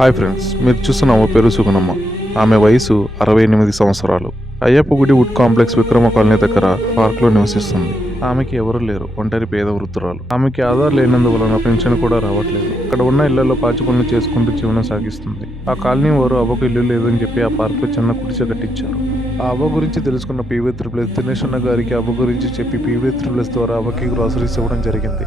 Hi friends, మీరు చూస్తున్న ఆమె పేరు సుగుణమ్మ. ఆమె వయసు 68 సంవత్సరాలు. అయ్యప్ప గుడి వుడ్ కాంప్లెక్స్ విక్రమ కాలనీ దగ్గర పార్క్ లో నివసిస్తుంది. ఆమెకి ఎవరు లేరు, ఒంటరి పేద వృద్ధురాలు. ఆమెకి ఆధార్ లేనందువలన పెన్షన్ కూడా రావట్లేదు. అక్కడ ఉన్న ఇళ్లలో పాచి పనులు చేసుకుంటూ జీవనం సాగిస్తుంది. ఆ కాలనీ వారు అవ్వకు ఇల్లు లేదని చెప్పి ఆ పార్క్ లో చిన్న గుడిసె కట్టించారు. ఆ అవ్వ గురించి తెలుసుకున్న పీవీ త్రిపుల్ దినేష్ అన్న గారికి అవ్వ గురించి చెప్పి పీవీ త్రిపుల్ ద్వారా అవ్వకి గ్రాసరీస్ ఇవ్వడం జరిగింది.